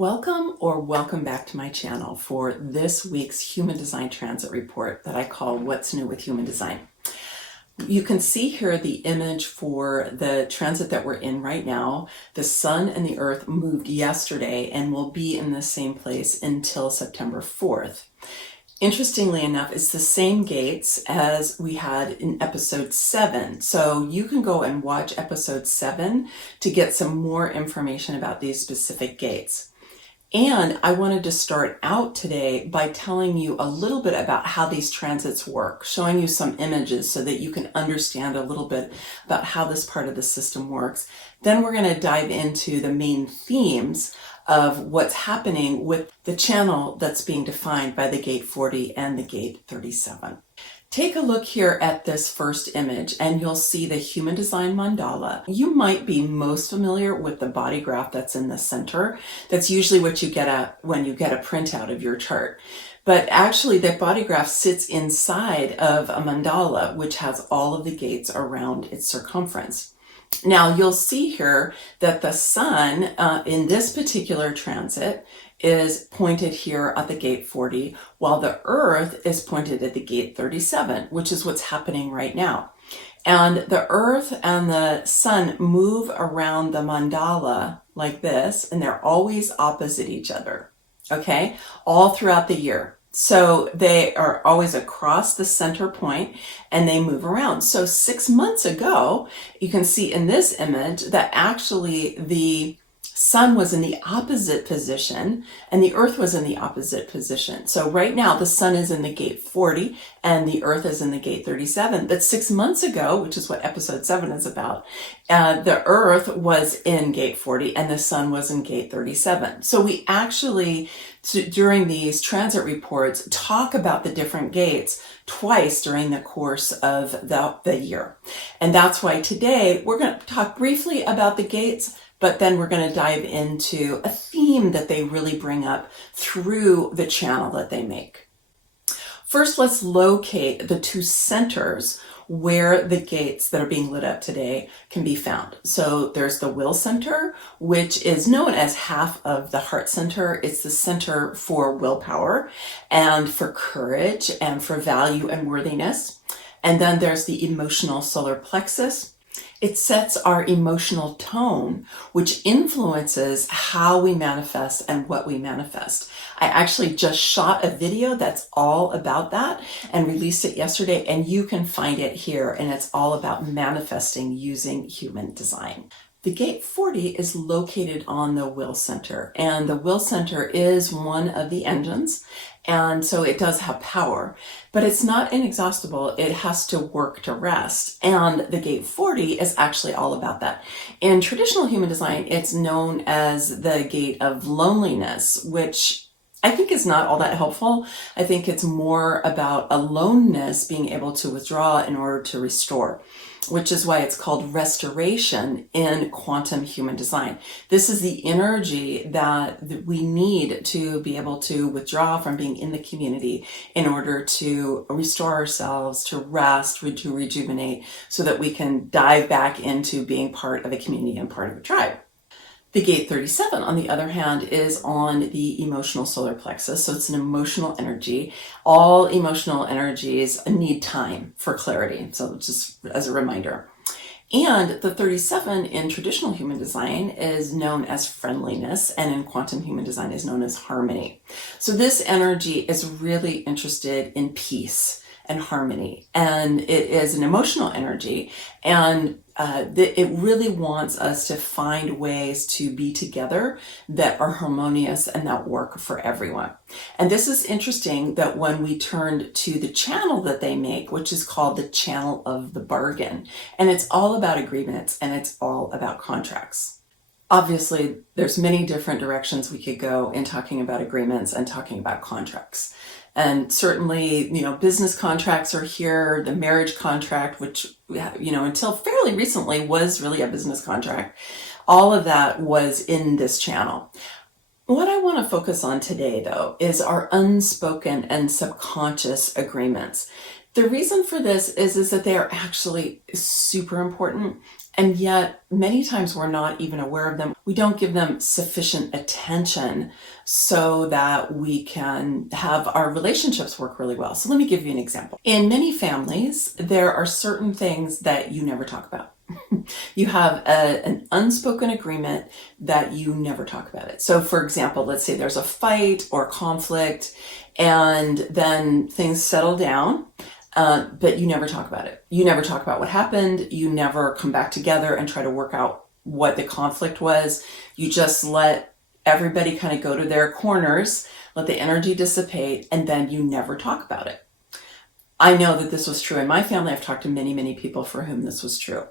Welcome back to my channel for this week's Human Design Transit Report that I call What's New with Human Design. You can see here the image for the transit that we're in right now. The Sun and the Earth moved yesterday and will be in the same place until September 4th. Interestingly enough, it's the same gates as we had in episode 7. So you can go and watch episode 7 to get some more information about these specific gates. And I wanted to start out today by telling you a little bit about how these transits work, showing you some images so that you can understand a little bit about how this part of the system works. Then we're going to dive into the main themes of what's happening with the channel that's being defined by the gate 40 and the gate 37. Take a look here at this first image and you'll see the Human Design Mandala. You might be most familiar with the body graph that's in the center. That's usually what you get when you get a printout of your chart. But actually that body graph sits inside of a mandala, which has all of the gates around its circumference. Now you'll see here that the Sun in this particular transit is pointed here at the gate 40, while the Earth is pointed at the gate 37, which is what's happening right now. And the Earth and the Sun move around the mandala like this, and they're always opposite each other, okay, all throughout the year. So they are always across the center point and they move around. So 6 months ago, you can see in this image that actually the Sun was in the opposite position and the Earth was in the opposite position. So right now the Sun is in the gate 40 and the Earth is in the gate 37. But 6 months ago, which is what episode 7 is about, the Earth was in gate 40 and the Sun was in gate 37. So we actually, during these transit reports, talk about the different gates twice during the course of the year. And that's why today we're going to talk briefly about the gates, but then we're going to dive into a theme that they really bring up through the channel that they make. First, let's locate the two centers where the gates that are being lit up today can be found. So there's the will center, which is known as half of the heart center. It's the center for willpower and for courage and for value and worthiness. And then there's the emotional solar plexus. It sets our emotional tone, which influences how we manifest and what we manifest. I actually just shot a video that's all about that and released it yesterday, and you can find it here, and it's all about manifesting using human design. The gate 40 is located on the will center, and the will center is one of the engines, and so it does have power, but it's not inexhaustible. It has to work to rest, and the gate 40 is actually all about that. In traditional human design, it's known as the gate of loneliness, which I think is not all that helpful. I think it's more about aloneness, being able to withdraw in order to restore, which is why it's called restoration in quantum human design. This is the energy that we need to be able to withdraw from being in the community in order to restore ourselves, to rest, to rejuvenate, so that we can dive back into being part of a community and part of a tribe. The gate 37, on the other hand, is on the emotional solar plexus. So it's an emotional energy. All emotional energies need time for clarity. So just as a reminder. And the 37 in traditional human design is known as friendliness, and in quantum human design is known as harmony. So this energy is really interested in peace and harmony, and it is an emotional energy, and it really wants us to find ways to be together that are harmonious and that work for everyone. And this is interesting that when we turned to the channel that they make, which is called the channel of the bargain, and it's all about agreements and it's all about contracts. Obviously, there's many different directions we could go in talking about agreements and talking about contracts. And certainly, business contracts are here, the marriage contract, which, until fairly recently was really a business contract. All of that was in this channel. What I want to focus on today, though, is our unspoken and subconscious agreements. The reason for this is that they are actually super important, And yet, many times we're not even aware of them. We don't give them sufficient attention so that we can have our relationships work really well. So let me give you an example. In many families, there are certain things that you never talk about. You have an unspoken agreement that you never talk about it. So for example, let's say there's a fight or conflict and then things settle down. But you never talk about it. You never talk about what happened. You never come back together and try to work out what the conflict was. You just let everybody kind of go to their corners, let the energy dissipate, and then you never talk about it. I know that this was true in my family. I've talked to many, many people for whom this was true.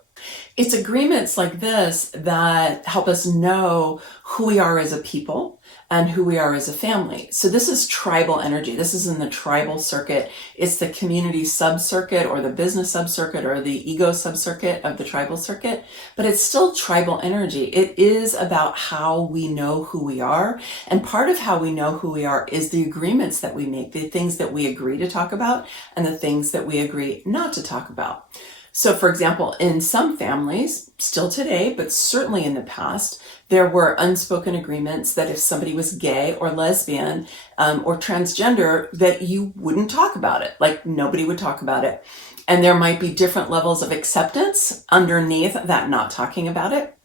It's agreements like this that help us know who we are as a people and who we are as a family. So this is tribal energy. This is in the tribal circuit. It's the community sub-circuit or the business sub-circuit or the ego sub-circuit of the tribal circuit, but it's still tribal energy. It is about how we know who we are. And part of how we know who we are is the agreements that we make, the things that we agree to talk about and the things that we agree not to talk about. So for example, in some families, still today, but certainly in the past, there were unspoken agreements that if somebody was gay or lesbian or transgender, that you wouldn't talk about it. Like nobody would talk about it. And there might be different levels of acceptance underneath that not talking about it.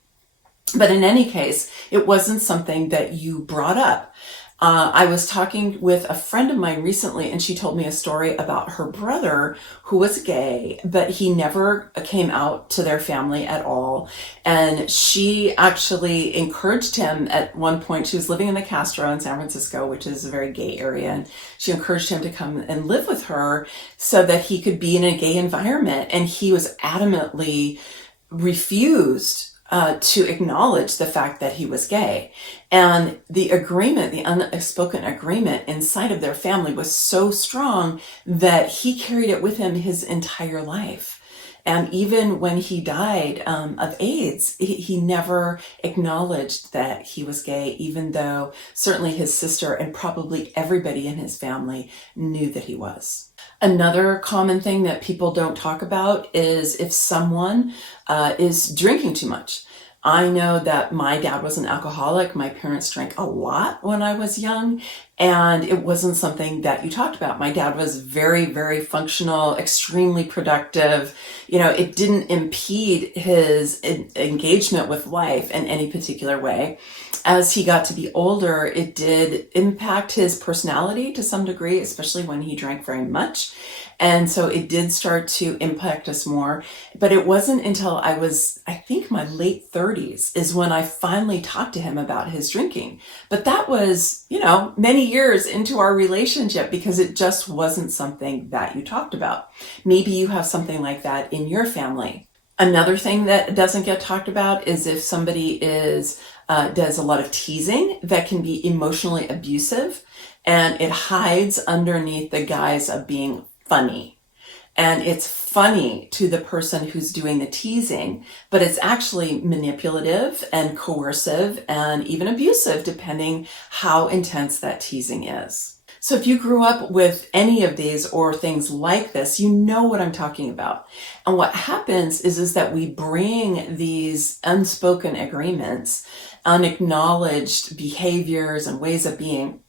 But in any case, it wasn't something that you brought up. I was talking with a friend of mine recently, and she told me a story about her brother who was gay, but he never came out to their family at all. And she actually encouraged him at one point. She was living in the Castro in San Francisco, which is a very gay area. And she encouraged him to come and live with her so that he could be in a gay environment. And he was adamantly refused to acknowledge the fact that he was gay. And the agreement, the unspoken agreement inside of their family was so strong that he carried it with him his entire life. And even when he died of AIDS, he never acknowledged that he was gay, even though certainly his sister and probably everybody in his family knew that he was. Another common thing that people don't talk about is if someone is drinking too much. I know that my dad was an alcoholic. My parents drank a lot when I was young, and it wasn't something that you talked about. My dad was very, very functional, extremely productive. You know, it didn't impede his engagement with life in any particular way. As he got to be older, it did impact his personality to some degree, especially when he drank very much. And so it did start to impact us more. But it wasn't until I was, I think, my late 30s is when I finally talked to him about his drinking. But that was, you know, many years into our relationship because it just wasn't something that you talked about. Maybe you have something like that in your family. Another thing that doesn't get talked about is if somebody does a lot of teasing that can be emotionally abusive, and it hides underneath the guise of being funny. And it's funny to the person who's doing the teasing, but it's actually manipulative and coercive and even abusive, depending how intense that teasing is. So if you grew up with any of these or things like this, you know what I'm talking about. And what happens is that we bring these unspoken agreements, unacknowledged behaviors and ways of being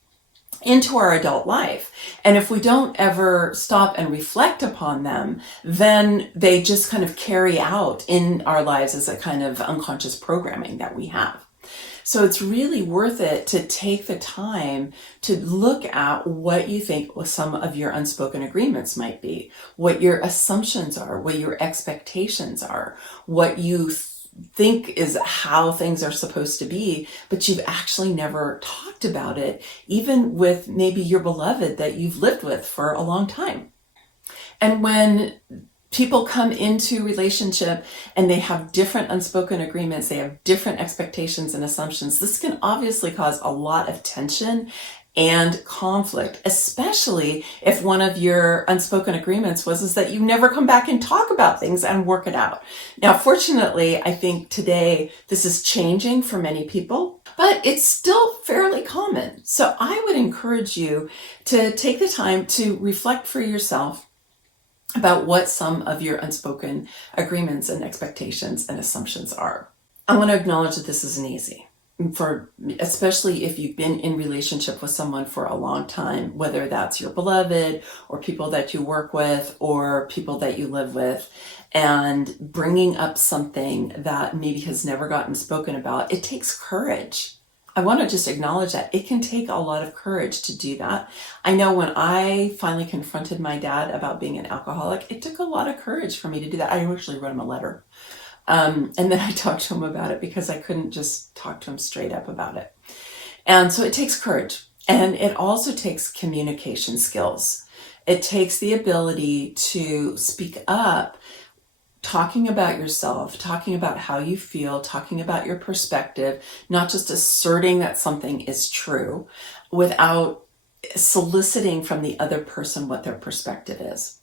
into our adult life. And if we don't ever stop and reflect upon them, then they just kind of carry out in our lives as a kind of unconscious programming that we have. So it's really worth it to take the time to look at what you think some of your unspoken agreements might be, what your assumptions are, what your expectations are, what you think is how things are supposed to be, but you've actually never talked about it, even with maybe your beloved that you've lived with for a long time. And when people come into relationship and they have different unspoken agreements, they have different expectations and assumptions, this can obviously cause a lot of tension and conflict, especially if one of your unspoken agreements is that you never come back and talk about things and work it out. Now, fortunately, I think today this is changing for many people, but it's still fairly common. So I would encourage you to take the time to reflect for yourself about what some of your unspoken agreements and expectations and assumptions are. I want to acknowledge that this isn't easy, especially if you've been in relationship with someone for a long time, whether that's your beloved or people that you work with or people that you live with, and bringing up something that maybe has never gotten spoken about. It takes courage. I want to just acknowledge that it can take a lot of courage to do that. I know when I finally confronted my dad about being an alcoholic, it took a lot of courage for me to do that. I actually wrote him a letter. And then I talked to him about it because I couldn't just talk to him straight up about it. And so it takes courage. And it also takes communication skills. It takes the ability to speak up, talking about yourself, talking about how you feel, talking about your perspective, not just asserting that something is true without soliciting from the other person what their perspective is.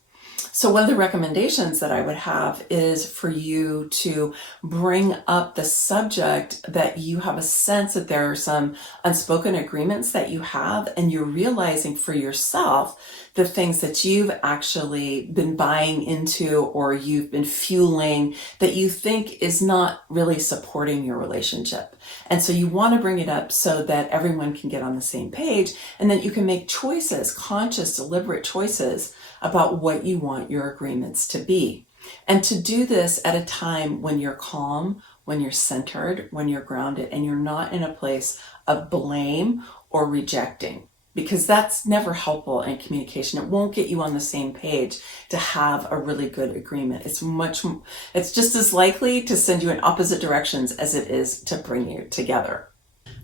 So one of the recommendations that I would have is for you to bring up the subject that you have a sense that there are some unspoken agreements that you have, and you're realizing for yourself the things that you've actually been buying into or you've been fueling that you think is not really supporting your relationship. And so you want to bring it up so that everyone can get on the same page, and then you can make choices, conscious, deliberate choices about what you want your agreements to be. And to do this at a time when you're calm, when you're centered, when you're grounded, and you're not in a place of blame or rejecting, because that's never helpful in communication. It won't get you on the same page to have a really good agreement. It's just as likely to send you in opposite directions as it is to bring you together.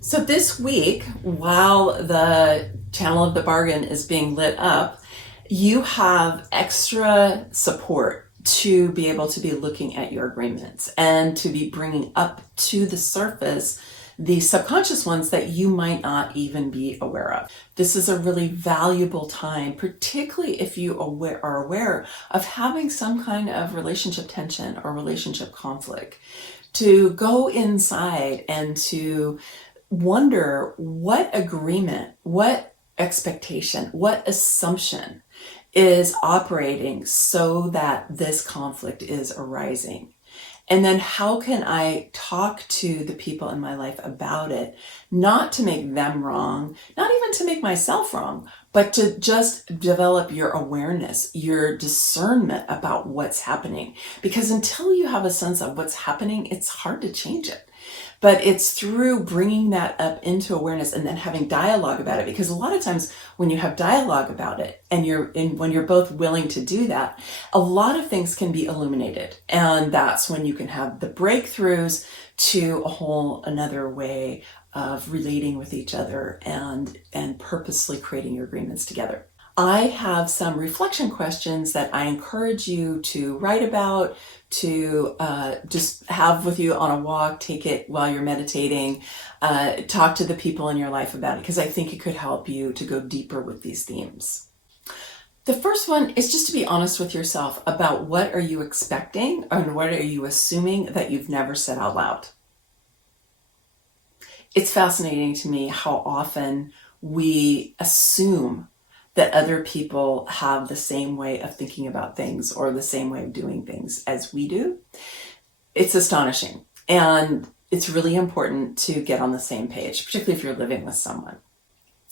So this week, while the channel of the bargain is being lit up, you have extra support to be able to be looking at your agreements and to be bringing up to the surface the subconscious ones that you might not even be aware of. This is a really valuable time, particularly if you are aware of having some kind of relationship tension or relationship conflict, to go inside and to wonder what agreement, what expectation, what assumption is operating so that this conflict is arising. And then how can I talk to the people in my life about it, not to make them wrong, not even to make myself wrong, but to just develop your awareness, your discernment about what's happening. Because until you have a sense of what's happening, it's hard to change it. But it's through bringing that up into awareness and then having dialogue about it. Because a lot of times when you have dialogue about it and when you're both willing to do that, a lot of things can be illuminated. And that's when you can have the breakthroughs to a whole another way of relating with each other and purposely creating your agreements together. I have some reflection questions that I encourage you to write about, to just have with you on a walk, take it while you're meditating, talk to the people in your life about it, because I think it could help you to go deeper with these themes. The first one is just to be honest with yourself about what are you expecting and what are you assuming that you've never said out loud. It's fascinating to me how often we assume that other people have the same way of thinking about things or the same way of doing things as we do. It's astonishing. And it's really important to get on the same page, particularly if you're living with someone.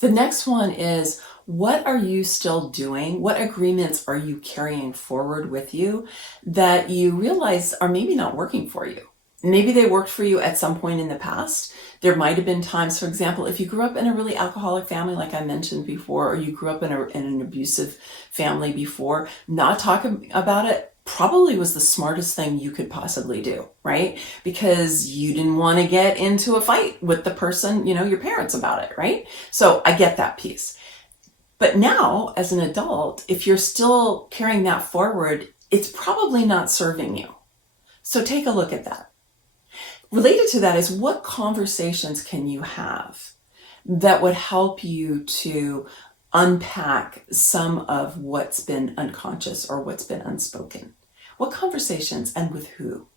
The next one is, what are you still doing? What agreements are you carrying forward with you that you realize are maybe not working for you? Maybe they worked for you at some point in the past. There might have been times, for example, if you grew up in a really alcoholic family, like I mentioned before, or you grew up in an abusive family before, not talking about it probably was the smartest thing you could possibly do, right? Because you didn't want to get into a fight with the person, your parents about it, right? So I get that piece. But now, as an adult, if you're still carrying that forward, it's probably not serving you. So take a look at that. Related to that is, what conversations can you have that would help you to unpack some of what's been unconscious or what's been unspoken? What conversations and with who?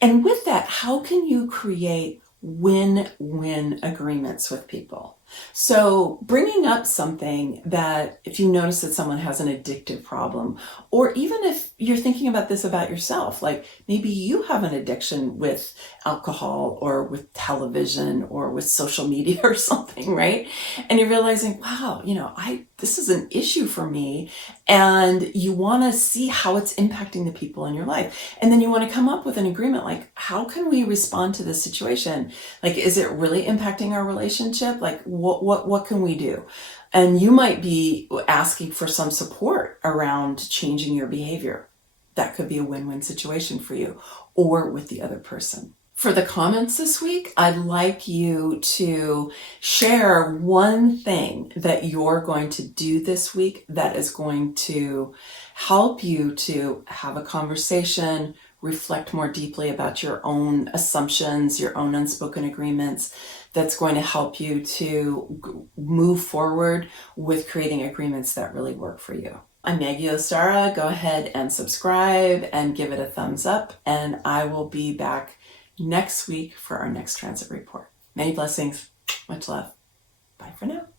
And with that, how can you create win-win agreements with people? So bringing up something that if you notice that someone has an addictive problem, or even if you're thinking about this about yourself, like maybe you have an addiction with alcohol or with television or with social media or something, right? And you're realizing, wow, this is an issue for me, and you want to see how it's impacting the people in your life. And then you want to come up with an agreement, like, how can we respond to this situation? Like, is it really impacting our relationship? Like, what can we do? And you might be asking for some support around changing your behavior. That could be a win-win situation for you or with the other person. For the comments this week, I'd like you to share one thing that you're going to do this week that is going to help you to have a conversation, reflect more deeply about your own assumptions, your own unspoken agreements, that's going to help you to move forward with creating agreements that really work for you. I'm Maggie Ostara. Go ahead and subscribe and give it a thumbs up, and I will be back next week for our next transit report. Many blessings. Much love. Bye for now.